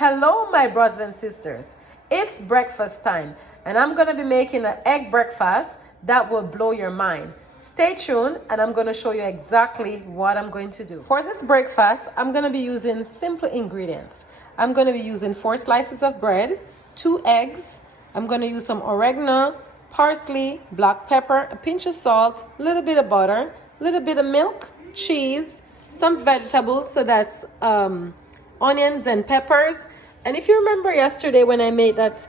Hello, my brothers and sisters. It's breakfast time, and I'm going to be making an egg breakfast that will blow your mind. Stay tuned, and I'm going to show you exactly what I'm going to do. For this breakfast, I'm going to be using simple ingredients. I'm going to be using 4 slices of bread, 2 eggs. I'm going to use some oregano, parsley, black pepper, a pinch of salt, a little bit of butter, a little bit of milk, cheese, some vegetables, so that's onions and peppers. And if you remember yesterday when I made that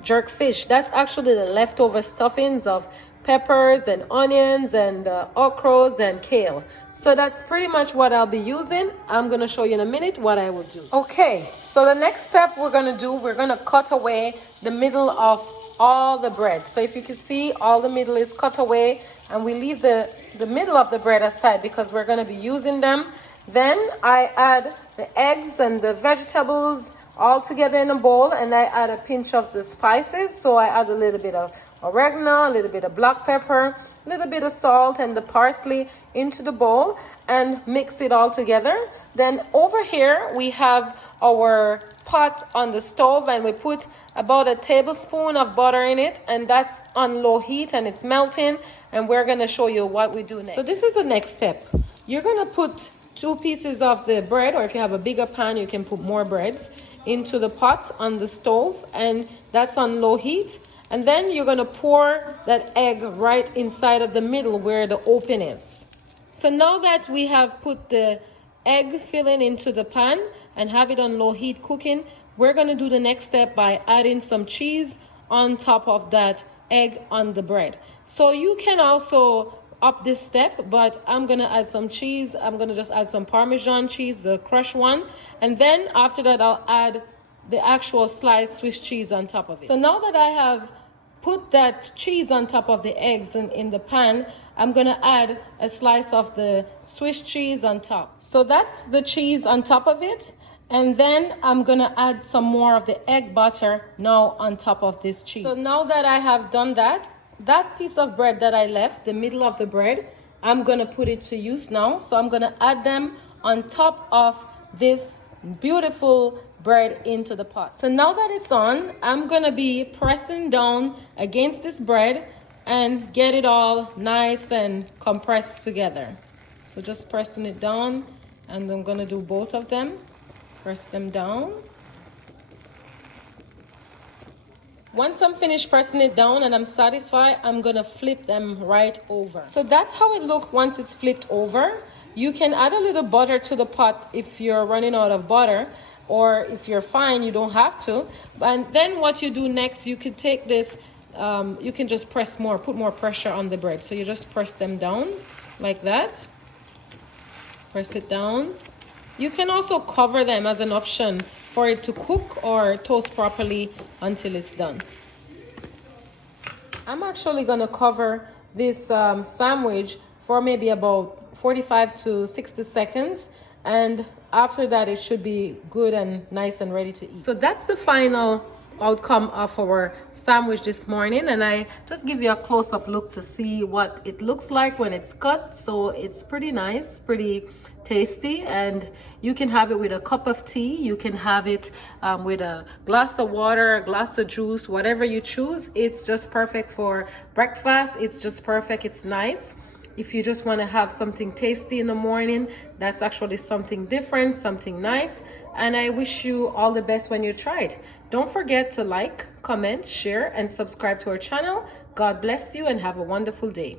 jerk fish, that's actually the leftover stuffings of peppers and onions and okras and kale. So that's pretty much what I'll be using. I'm going to show you in a minute what I will do. Okay, so the next step we're going to do, we're going to cut away the middle of all the bread. So if you can see, all the middle is cut away, and we leave the middle of the bread aside because we're going to be using them. Then I add the eggs and the vegetables all together in a bowl, and I add a pinch of the spices. So I add a little bit of oregano, a little bit of black pepper, a little bit of salt, and the parsley into the bowl and mix it all together. Then over here we have our pot on the stove, and we put about a tablespoon of butter in it, and that's on low heat and it's melting, and we're going to show you what we do next. So this is the next step. You're going to put 2 pieces of the bread, or if you have a bigger pan you can put more breads, into the pot on the stove, and that's on low heat. And then you're going to pour that egg right inside of the middle where the open is. So now that we have put the egg filling into the pan and have it on low heat cooking, we're going to do the next step by adding some cheese on top of that egg on the bread. So you can also up this step, but I'm going to add some cheese. I'm going to just add some Parmesan cheese, the crushed one. And then after that, I'll add the actual sliced Swiss cheese on top of it. So now that I have put that cheese on top of the eggs in the pan, I'm going to add a slice of the Swiss cheese on top. So that's the cheese on top of it. And then I'm going to add some more of the egg butter now on top of this cheese. So now that I have done that, that piece of bread that I left, the middle of the bread, I'm going to put it to use now. So I'm going to add them on top of this beautiful bread into the pot. So now that it's on, I'm going to be pressing down against this bread and get it all nice and compressed together. So just pressing it down, and I'm going to do both of them. Press them down. Once I'm finished pressing it down and I'm satisfied, I'm going to flip them right over. So that's how it looks once it's flipped over. You can add a little butter to the pot if you're running out of butter, or if you're fine, you don't have to. And then what you do next, you could take this, you can just press more, put more pressure on the bread. So you just press them down like that. Press it down. You can also cover them as an option for it to cook or toast properly until it's done. I'm actually going to cover this sandwich for maybe about 45 to 60 seconds, and after that it should be good and nice and ready to eat. So that's the final outcome of our sandwich this morning, and I just give you a close-up look to see what it looks like when it's cut. So it's pretty nice, pretty tasty, and you can have it with a cup of tea. You can have it with a glass of water, a glass of juice, whatever you choose. It's just perfect for breakfast. It's just perfect. It's nice. If you just want to have something tasty in the morning, that's actually something different, something nice. And I wish you all the best when you try it. Don't forget to like, comment, share, and subscribe to our channel. God bless you and have a wonderful day.